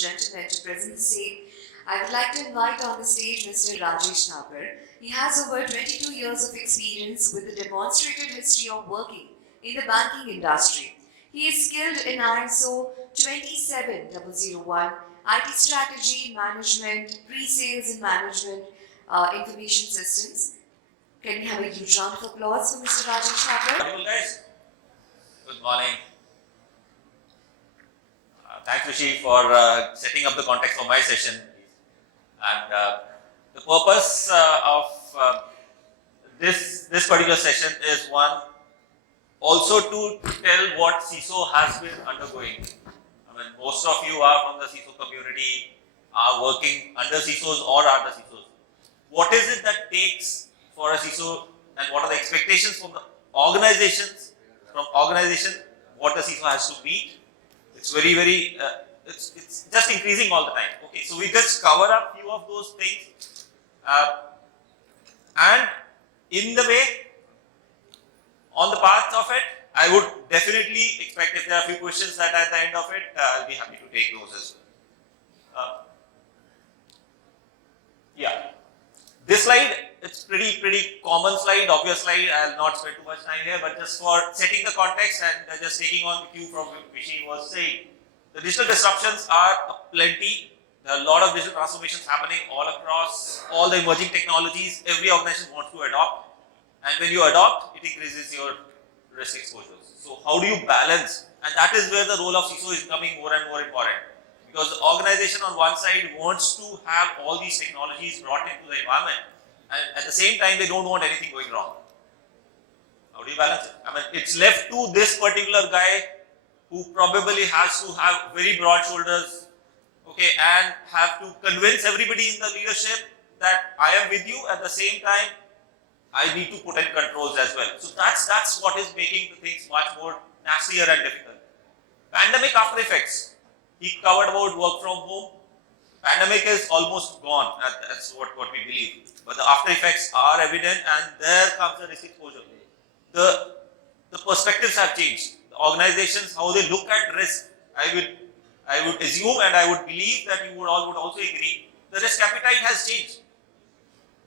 gentlemen, to present the same, I would like to invite on the stage Mr. Rajesh Thapar. He has over 22 years of experience with a demonstrated history of working in the banking industry. He is skilled in ISO 27001, IT strategy, management, pre-sales and management, information systems. Can we have a huge round of applause for Mr. Rajesh Thapar? Hello guys, good morning. Thanks Rishi for setting up the context for my session. And the purpose of this particular session is one, also to tell what CISO has been undergoing. I mean, most of you are from the CISO community, are working under CISOs or are the CISOs. What is it that takes for a CISO and what are the expectations from the organizations, what the CISO has to be? It's very, it's just increasing all the time. Okay, so we just cover a few of those things. And in the way, on the path of it, I would definitely expect if there are a few questions that at the end of it, I'll be happy to take those as well. Yeah. This slide, it's pretty common slide, obvious slide. I'll not spend too much time here, but just for setting the context and just taking on the cue from ภิshi was saying, the digital disruptions are plenty. There are a lot of digital transformations happening all across all the emerging technologies. Every organization wants to adopt, and when you adopt, it increases your risk exposures. So how do you balance? And that is where the role of CISO is becoming more and more important. Because the organization on one side wants to have all these technologies brought into the environment, and at the same time they don't want anything going wrong. How do you balance it? I mean, it's left to this particular guy who probably has to have very broad shoulders, okay, and have to convince everybody in the leadership that I am with you. At the same time, I need to put in controls as well. So that's what is making the things much more nastier and difficult. Pandemic after effects. He covered about work from home. Pandemic is almost gone. That's what we believe. But the after effects are evident, and there comes the risk exposure. The perspectives have changed. The organizations, how they look at risk, I would assume and I would believe that you would also agree. The risk appetite has changed.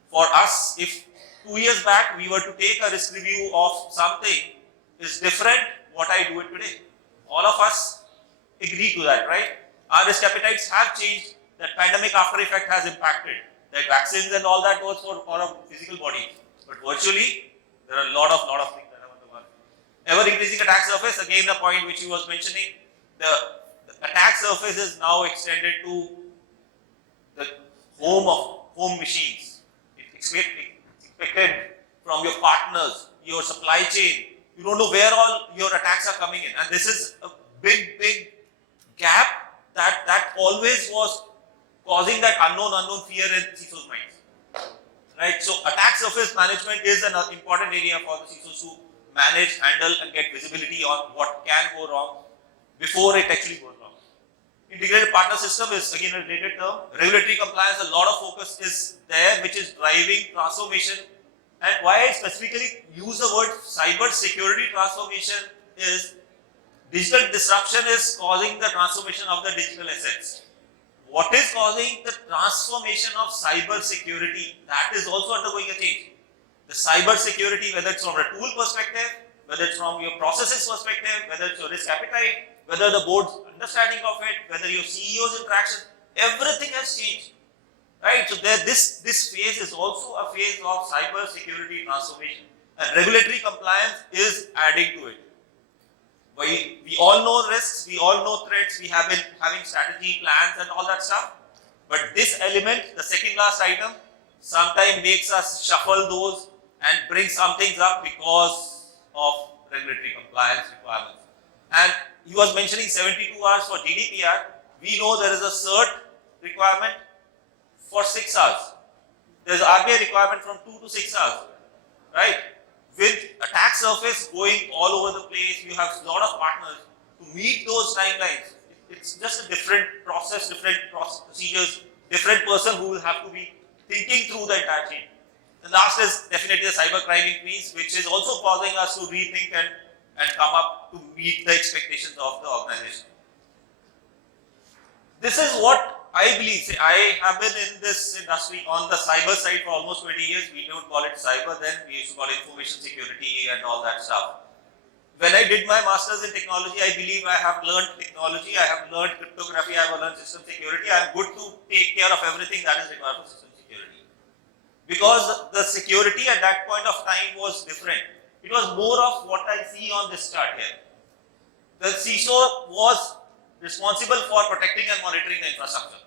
For us, if 2 years back we were to take a risk review of something, is different what I do it today. All of us agree to that, right? Our risk appetites have changed. That pandemic after effect has impacted. That vaccines and all that was for our physical body. But virtually, there are a lot of things that have undergone. Ever increasing attack surface, again the point which he was mentioning, the attack surface is now extended to the home machines. It's expected from your partners, your supply chain. You don't know where all your attacks are coming in. And this is a big gap that always was causing that unknown fear in CISO's minds. Right? So attack surface management is an important area for the CISOs to manage, handle and get visibility on what can go wrong before it actually goes wrong. Integrated partner system is again a related term. Regulatory compliance, a lot of focus is there which is driving transformation. And why I specifically use the word cyber security transformation is digital disruption is causing the transformation of the digital assets. What is causing the transformation of cyber security? That is also undergoing a change. The cyber security, whether it's from a tool perspective, whether it's from your processes perspective, whether it's your risk appetite, whether the board's understanding of it, whether your CEO's interaction, everything has changed. Right? So this phase is also a phase of cyber security transformation. And regulatory compliance is adding to it. We all know risks, we all know threats, we have been having strategy plans and all that stuff. But this element, the second last item, sometimes makes us shuffle those and bring some things up because of regulatory compliance requirements. And he was mentioning 72 hours for GDPR. We know there is a cert requirement for 6 hours. There is an RBI requirement from 2 to 6 hours, right? With attack surface going all over the place, you have a lot of partners to meet those timelines. It's just a different process, different procedures, different person who will have to be thinking through the entire chain. The last is definitely the cybercrime increase, which is also causing us to rethink and come up to meet the expectations of the organization. This is what I believe. See, I have been in this industry on the cyber side for almost 20 years. We don't call it cyber then, we used to call it information security and all that stuff. When I did my masters in technology, I believe I have learned technology, I have learned cryptography, I have learned system security. I am good to take care of everything that is required for system security. Because the security at that point of time was different. It was more of what I see on this chart here. The CISO was responsible for protecting and monitoring the infrastructure.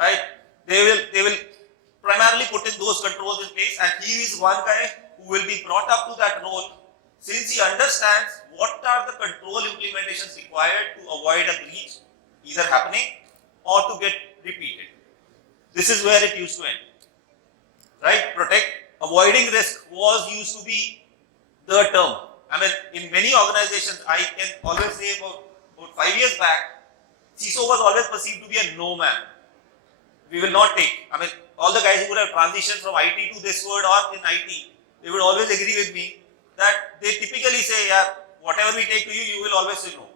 Right? They will primarily put in those controls in place, and he is one guy who will be brought up to that role since he understands what are the control implementations required to avoid a breach either happening or to get repeated. This is where it used to end. Right? Avoiding risk was used to be the term. I mean, in many organizations, I can always say about 5 years back, CISO was always perceived to be a no man. We will not take. I mean, all the guys who would have transitioned from IT to this word or in IT, they would always agree with me that they typically say, yeah, whatever we take to you, you will always say no.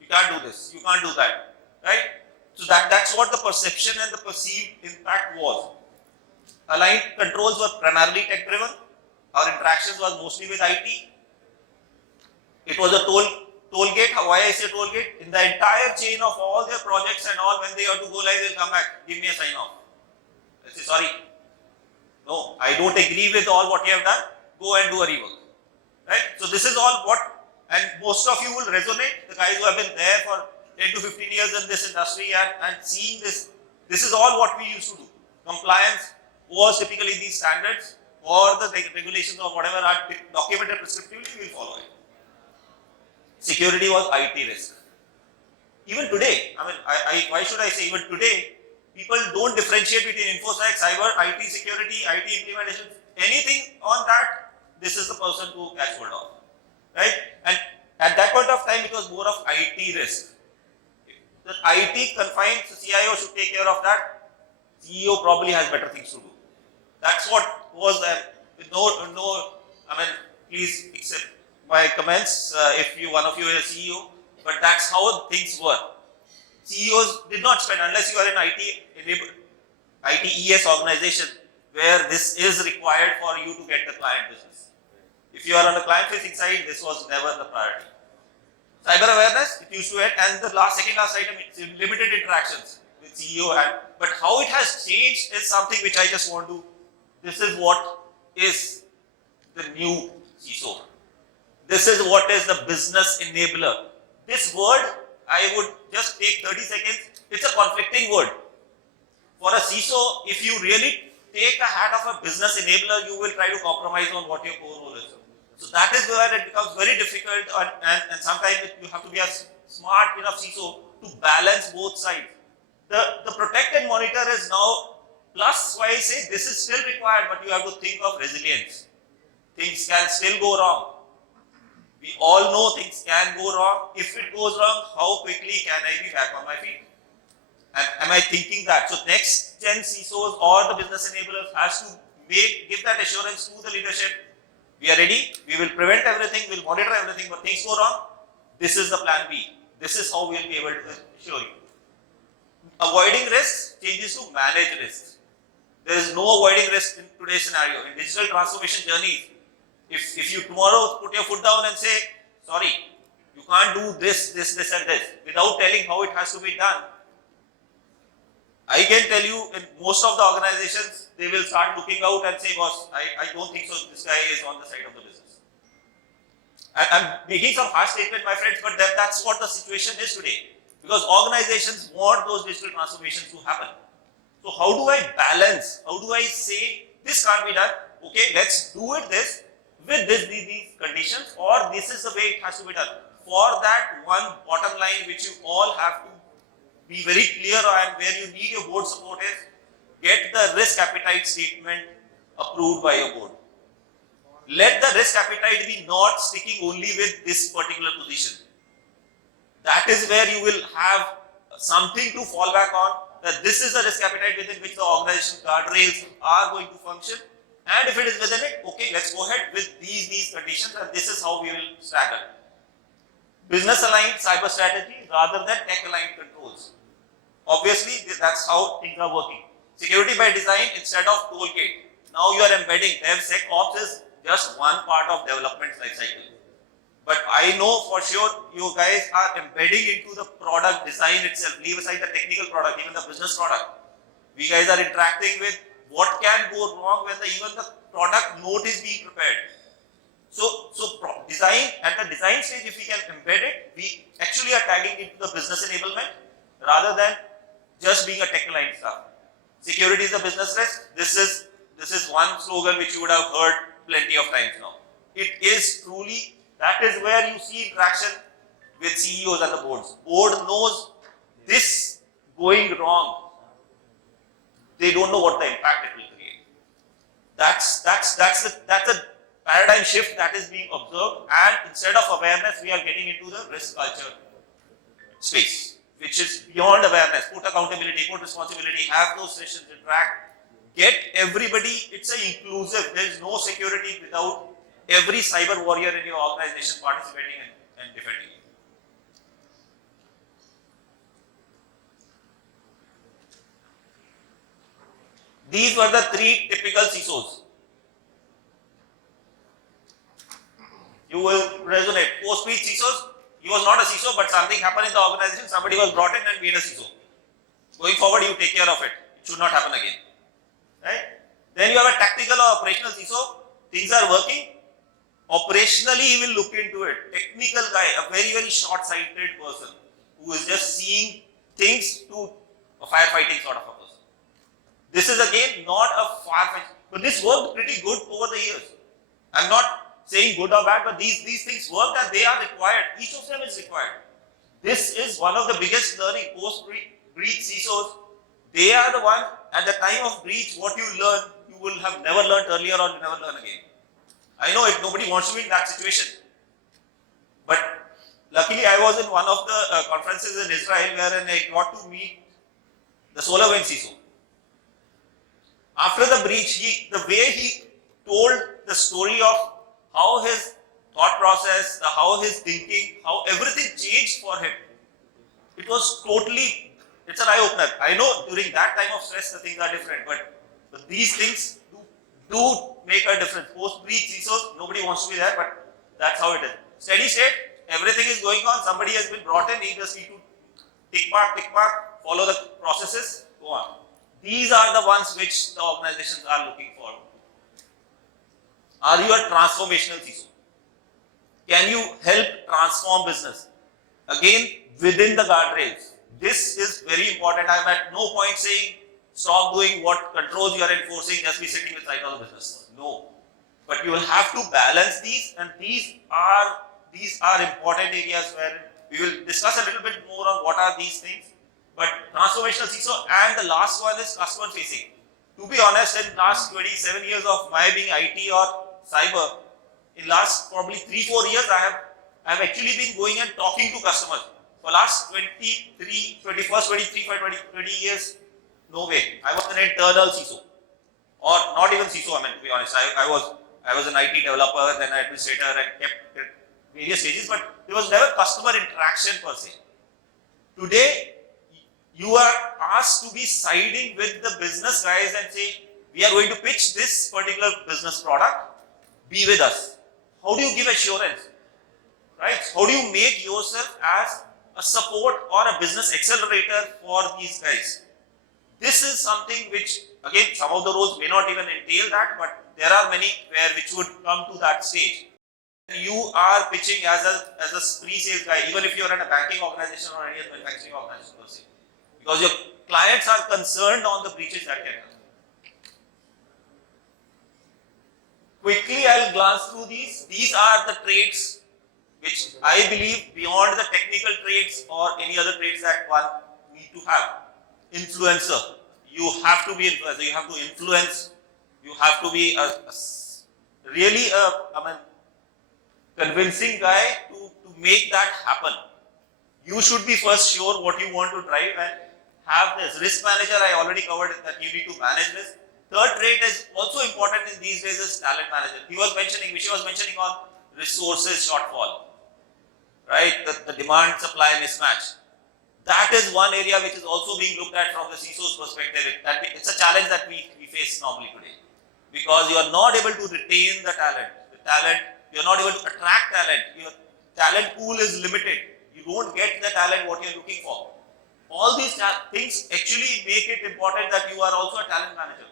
You can't do this, you can't do that. Right? So that's what the perception and the perceived impact was. Aligned controls were primarily tech driven. Our interactions was mostly with IT. It was a toll gate. Why I say toll gate? In the entire chain of all their projects and all, when they have to go live, they'll come back, give me a sign off. I say, sorry. No, I don't agree with all what you have done. Go and do a rework. Right? So this is all what, and most of you will resonate, the guys who have been there for 10 to 15 years in this industry and seeing this is all what we used to do. Compliance was typically these standards or the regulations or whatever are documented prescriptively, we will follow it. Security was IT risk. Even today, I mean, why should I say even today, people don't differentiate between InfoSec, cyber, IT security, IT implementation, anything on that, this is the person to catch hold of. Right? And at that point of time, it was more of IT risk. The IT confined, the CIO should take care of that. CEO probably has better things to do. That's what was I mean, please accept my comments if one of you is a CEO, but that's how things were. CEOs did not spend, unless you are an ITES organization where this is required for you to get the client business. If you are on the client facing side, this was never the priority. Cyber awareness, it used to end, and the second last item, it's limited interactions with CEO. But how it has changed is something which I just want to, this is what is the new CISO. This is what is the business enabler. This word, I would just take 30 seconds, it's a conflicting word. For a CISO, if you really take a hat of a business enabler, you will try to compromise on what your core role is. So that is where it becomes very difficult, and sometimes you have to be a smart enough CISO to balance both sides. The protect and monitor is now plus why I say this is still required, but you have to think of resilience. Things can still go wrong. We all know things can go wrong. If it goes wrong, how quickly can I be back on my feet? And am I thinking that? So next gen CISOs or the business enablers has to give that assurance to the leadership. We are ready, we will prevent everything, we will monitor everything, but things go wrong. This is the plan B. This is how we will be able to assure you. Avoiding risks changes to manage risks. There is no avoiding risk in today's scenario. In digital transformation journeys, if you tomorrow put your foot down and say, sorry, you can't do this, and this, without telling how it has to be done, I can tell you in most of the organizations, they will start looking out and say, boss, I don't think so, this guy is on the side of the business. I'm making some harsh statement, my friends, but that's what the situation is today. Because organizations want those digital transformations to happen. So how do I balance? How do I say, this can't be done, okay, let's do it this, with these conditions, or this is the way it has to be done. For that one bottom line which you all have to be very clear on, where you need your board support is, get the risk appetite statement approved by your board. Let the risk appetite be not sticking only with this particular position. That is where you will have something to fall back on, that this is the risk appetite within which the organization guardrails are going to function. And if it is within it, okay, let's go ahead with these conditions, and this is how we will stagger. Business aligned cyber strategy rather than tech aligned controls. Obviously, that's how things are working. Security by design instead of toolkit. Now you are embedding. DevSecOps is just one part of development life cycle. But I know for sure you guys are embedding into the product design itself. Leave aside the technical product, even the business product. We guys are interacting with what can go wrong when even the product note is being prepared. So design, at the design stage, if we can embed it, we actually are tagging into the business enablement rather than just being a tech-aligned stuff. Security is a business risk. This is one slogan which you would have heard plenty of times now. It is truly, that is where you see interaction with CEOs and the boards. Board knows this going wrong. They don't know what the impact it will create. That's a paradigm shift that is being observed, and instead of awareness, we are getting into the risk culture space, which is beyond awareness. Put accountability, put responsibility, have those sessions, interact, get everybody. It's an inclusive. There is no security without every cyber warrior in your organization participating and defending. These were the three typical CISOs. You will resonate. Post-breach CISOs, he was not a CISO, but something happened in the organization, somebody was brought in and made a CISO. Going forward, you take care of it. It should not happen again. Right? Then you have a tactical or operational CISO. Things are working. Operationally, he will look into it. Technical guy, a very, very short-sighted person who is just seeing things to a firefighting sort of a person. This is again not a far-fetched, but this worked pretty good over the years. I'm not saying good or bad, but these things work and they are required. Each of them is required. This is one of the biggest learning. Post-breach CISOs, they are the one at the time of breach, what you learn, you will have never learned earlier or you never learn again. I know it, nobody wants to be in that situation. But luckily, I was in one of the conferences in Israel wherein I got to meet the SolarWinds CISO. After the breach, the way he told the story of how his thought process, how his thinking, how everything changed for him. It was totally, it's an eye-opener. I know during that time of stress, the things are different, but these things do make a difference. Post-breach CISOs, nobody wants to be there, but that's how it is. Steady state, everything is going on, somebody has been brought in, he just need to tick mark, follow the processes, go on. These are the ones which the organizations are looking for. Are you a transformational CISO? Can you help transform business? Again, within the guardrails. This is very important. I'm at no point saying stop doing what controls you are enforcing, just be sitting with side of the business. No. But you will have to balance these, and these are important areas where we will discuss a little bit more on what are these things. But transformational CISO, and the last one is customer facing. To be honest, in last 27 years of my being IT or cyber, in last probably 3-4 years, I have actually been going and talking to customers. For last 20 years, no way. I was an internal CISO, or not even CISO. I mean, to be honest, I was an IT developer, then an administrator, and kept at various stages. But there was never customer interaction per se. Today, you are asked to be siding with the business guys and say, we are going to pitch this particular business product. Be with us. How do you give assurance? Right? How do you make yourself as a support or a business accelerator for these guys? This is something which, again, some of the roles may not even entail that, but there are many which would come to that stage. You are pitching as a pre-sales guy, even if you are in a banking organization or any other manufacturing organization per se, because your clients are concerned on the breaches that can happen. Quickly, I'll glance through these. These are the traits which I believe beyond the technical traits or any other traits that one need to have. Influencer. You have to be influencer. You have to influence. You have to be really convincing guy to make that happen. You should be first sure what you want to drive and have this. Risk manager, I already covered that you need to manage this. Third trait is also important in these days is talent manager. Vishy was mentioning on resources shortfall, right? The demand supply mismatch. That is one area which is also being looked at from the CISO's perspective. It's a challenge that we face normally today. Because you are not able to retain the talent. You are not able to attract talent. Your talent pool is limited. You don't get the talent what you are looking for. All these things actually make it important that you are also a talent manager.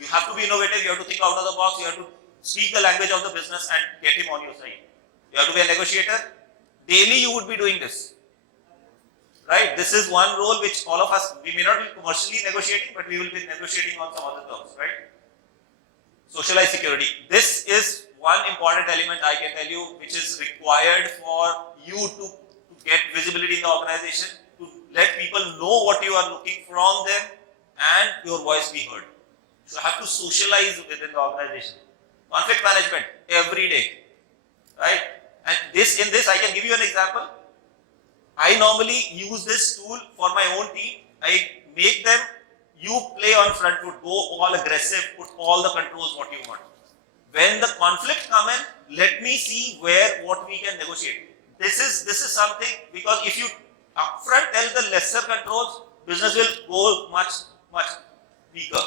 You have to be innovative, you have to think out of the box, you have to speak the language of the business and get him on your side. You have to be a negotiator. Daily you would be doing this. Right? This is one role which all of us, we may not be commercially negotiating, but we will be negotiating on some other terms, right? Socialized security. This is one important element I can tell you which is required for you to get visibility in the organization, to let people know what you are looking from them and your voice be heard. So you have to socialize within the organization. Conflict management every day, right? And in this I can give you an example. I normally use this tool for my own team. I make them, you play on front foot, go all aggressive, put all the controls what you want. When the conflict come in, let me see what we can negotiate. This is something, because if you upfront tell the lesser controls, business will go much weaker.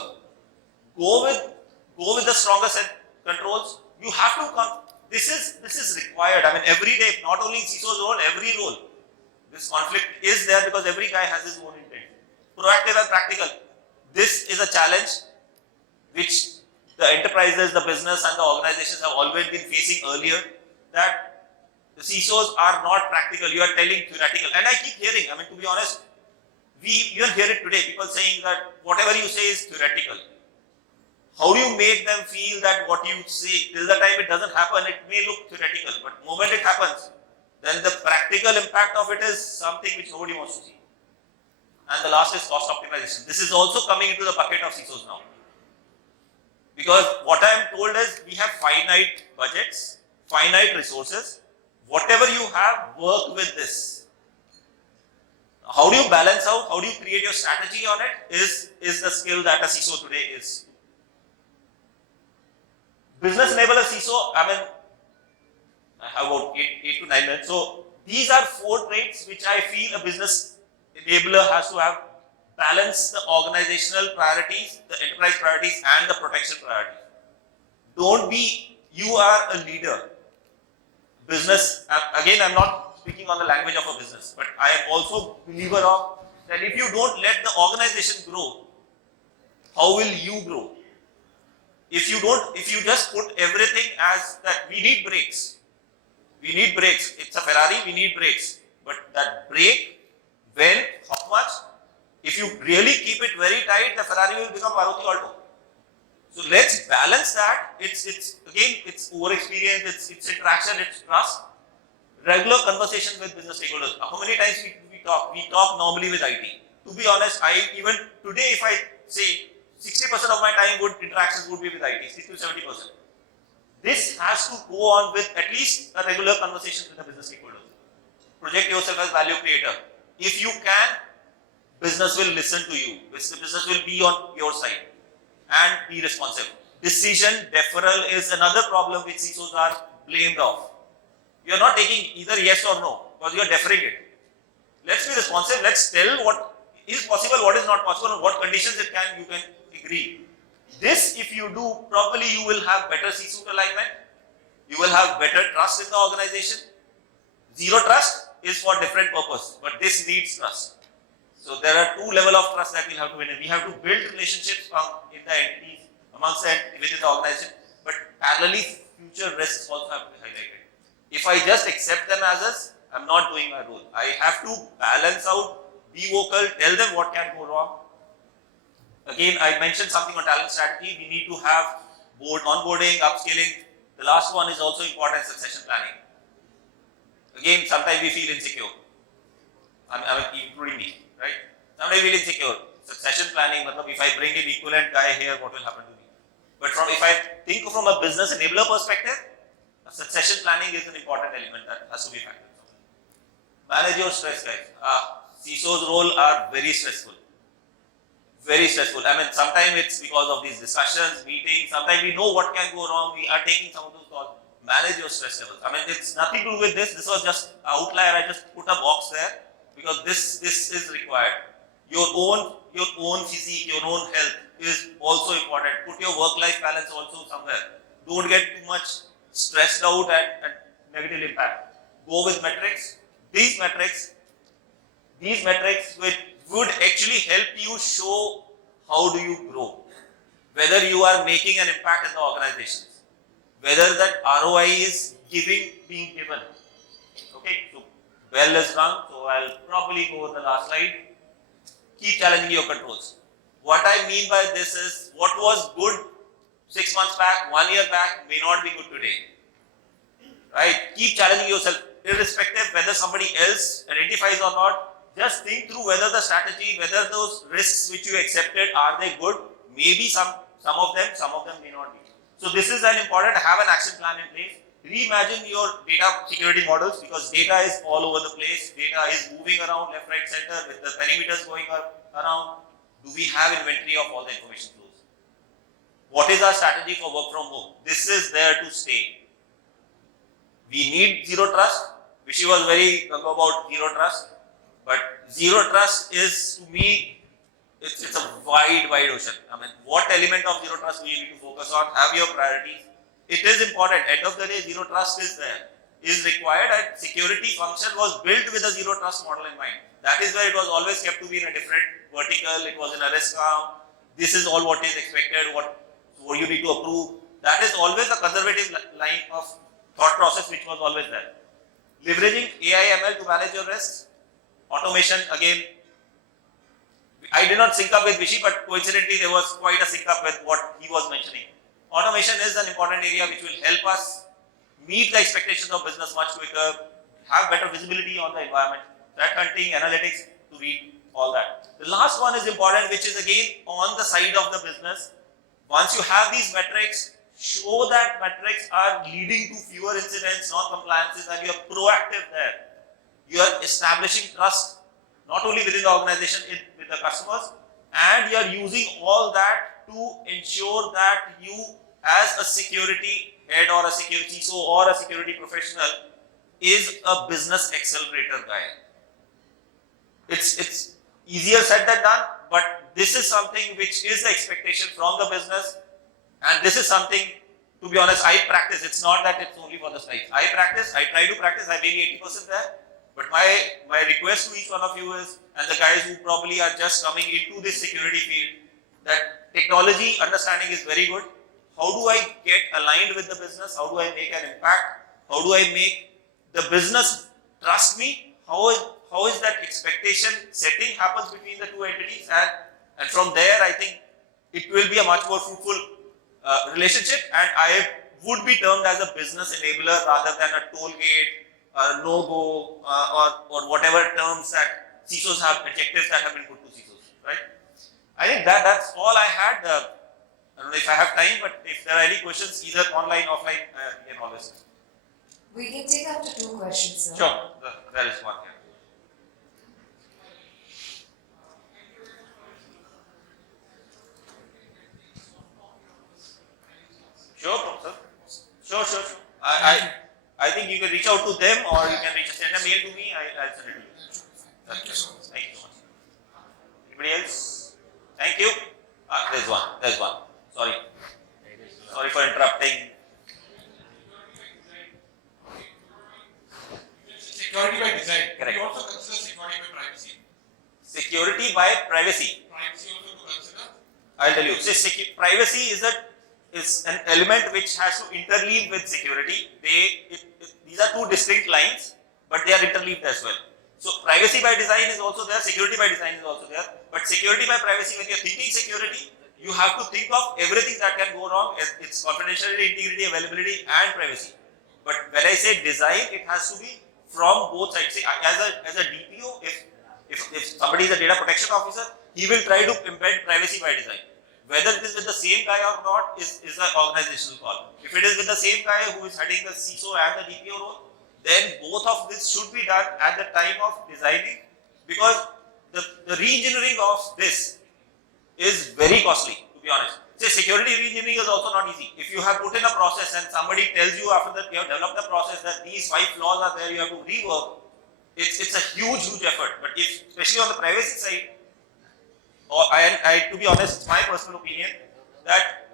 Go with the stronger set controls. You have to this is required. I mean, every day, not only CISO's role, every role. This conflict is there because every guy has his own intent. Proactive and practical. This is a challenge which the enterprises, the business and the organizations have always been facing earlier, that the CISOs are not practical. You are telling theoretical. And I keep hearing, I mean, to be honest, we even hear it today, people saying that whatever you say is theoretical. How do you make them feel that what you say, till the time it doesn't happen, it may look theoretical, but the moment it happens, then the practical impact of it is something which nobody wants to see. And the last is cost optimization. This is also coming into the bucket of CISOs now. Because what I am told is, we have finite budgets, finite resources. Whatever you have, work with this. How do you balance out, how do you create your strategy on it is the skill that a CISO today is. Business enabler CISO, I mean, I have about 8 to 9 minutes. So these are 4 traits which I feel a business enabler has to have: balance the organizational priorities, the enterprise priorities and the protection priorities. Don't be, you are a leader. Business, again, I'm not speaking on the language of a business, but I am also a believer of that if you don't let the organization grow, how will you grow? If you just put everything as that we need brakes. It's a Ferrari, we need brakes. But that brake, when, how much? If you really keep it very tight, the Ferrari will become Maruti Alto. So let's balance that. It's over experience, it's interaction, it's trust. Regular conversation with business stakeholders. How many times we talk? We talk normally with IT. To be honest, even today, if I say 60% of my interactions would be with IT, 60 to 70%. This has to go on with at least a regular conversation with the business stakeholders. Project yourself as value creator. If you can, business will listen to you. Business will be on your side and be responsive. Decision deferral is another problem which CISOs are blamed of. You are not taking either yes or no, because you are deferring it. Let's be responsive. Let's tell what is possible, what is not possible, and what conditions you can agree. This, if you do properly, you will have better C-suite alignment. You will have better trust in the organization. Zero trust is for different purpose, but this needs trust. So there are 2 levels of trust that we have to win. We have to build relationships in the entities, amongst within the organization, but parallelly future risks also have to be highlighted. If I just accept them as is, I'm not doing my role. I have to balance out, be vocal, tell them what can go wrong. Again, I mentioned something on talent strategy. We need to have onboarding, upskilling. The last one is also important, succession planning. Again, sometimes we feel insecure. Including me, right? Sometimes we feel insecure. Succession planning, if I bring an equivalent guy here, what will happen to me? But if I think from a business enabler perspective, succession planning is an important element that has to be factored. Manage your stress, guys. CISO's role are very stressful. Very stressful. Sometimes it's because of these discussions, meetings. Sometimes we know what can go wrong. We are taking some of those calls. Manage your stress levels. It's nothing to do with this. This was just an outlier. I just put a box there because this is required. Your own physique, your own health is also important. Put your work-life balance also somewhere. Don't get too much stressed out and negative impact. Go with metrics. These metrics would actually help you show how do you grow, whether you are making an impact in the organizations, whether that ROI is being given. Okay, so bell is rung, so I'll probably go with the last slide. Keep challenging your controls. What I mean by this is, what was good 6 months back, 1 year back, may not be good today. Right? Keep challenging yourself, irrespective whether somebody else identifies or not. Just think through whether the strategy, whether those risks which you accepted, are they good? Maybe some of them may not be. So this is an important, have an action plan in place. Reimagine your data security models, because data is all over the place. Data is moving around left, right, center with the perimeters going around. Do we have inventory of all the information flows? What is our strategy for work from home? This is there to stay. We need zero trust. Vishy was very about zero trust, but zero trust is, to me, it's a wide ocean. I mean, what element of zero trust we need to focus on? Have your priorities. It is important. End of the day, zero trust is required, and security function was built with a zero trust model in mind. That is where it was always kept to be in a different vertical. It was in a risk arm. This is all what is expected, what you need to approve. That is always a conservative line of thought process which was always there. Leveraging AI ML to manage your risks. Automation, again, I did not sync up with Vishy, but coincidentally there was quite a sync up with what he was mentioning. Automation is an important area which will help us meet the expectations of business much quicker, have better visibility on the environment, threat hunting, analytics, to read all that. The last one is important, which is again on the side of the business. Once you have these metrics, show that metrics are leading to fewer incidents, non-compliances, and you are proactive there. You are establishing trust, not only within the organization, with the customers, and you are using all that to ensure that you, as a security head or a security CISO or a security professional, is a business accelerator guy. It's easier said than done, but this is something which is the expectation from the business, and this is something, to be honest, I practice. It's not that it's only for the slides. I practice, I try to practice, I maybe 80% there. But my request to each one of you is, and the guys who probably are just coming into this security field, that technology understanding is very good. How do I get aligned with the business? How do I make an impact? How do I make the business trust me? How is that expectation setting happens between the two entities? And from there, I think it will be a much more fruitful relationship, and I would be termed as a business enabler rather than a toll gate, no-go, or whatever terms that CISOs have, adjectives that have been put to CISOs, right? I think that's all I had. I don't know if I have time, but if there are any questions, either online, offline, you can always. We can take up to 2 questions, sir. Sure, there is one here. Sure, sure. I think you can reach out to them, or you can send a mail to me. I'll send it to you. Thank you so much. Anybody else? Thank you. There's one. Sorry for interrupting. Security by design. Correct. We also consider security by privacy. Security by privacy. Privacy also to consider. I'll tell you. See, privacy is an element which has to interleave with security. These are two distinct lines, but they are interleaved as well. So privacy by design is also there, security by design is also there. But security by privacy, when you are thinking security, you have to think of everything that can go wrong. It's confidentiality, integrity, availability, and privacy. But when I say design, it has to be from both sides. See, as a DPO, if somebody is a data protection officer, he will try to embed privacy by design. Whether it is with the same guy or not is an organizational call. If it is with the same guy who is heading the CISO and the DPO role, then both of this should be done at the time of designing, because the re-engineering of this is very costly, to be honest. Say, security re-engineering is also not easy. If you have put in a process and somebody tells you after that you have developed the process that these 5 flaws are there, you have to rework, it's a huge effort. But if, especially on the privacy side, to be honest, it's my personal opinion that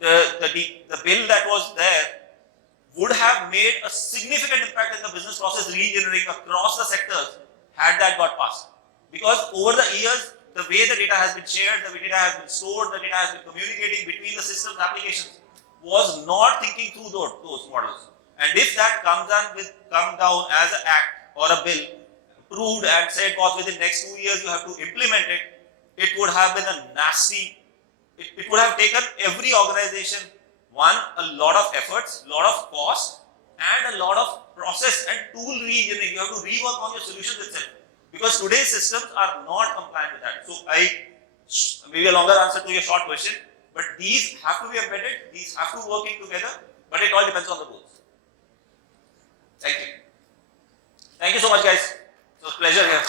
the bill that was there would have made a significant impact in the business process re-engineering across the sectors had that got passed. Because over the years, the way the data has been shared, the way data has been stored, the data has been communicating between the systems applications was not thinking through those models. And if that come down as an act or a bill, approved and said, "Boss, within next 2 years you have to implement it," it would have been a nasty. It would have taken every organization a lot of efforts, lot of cost, and a lot of process and tool re-engineering. You have to rework on your solutions itself. Because today's systems are not compliant with that. So maybe a longer answer to your short question, but these have to be embedded, these have to work in together, but it all depends on the goals. Thank you. Thank you so much, guys. It was a pleasure here.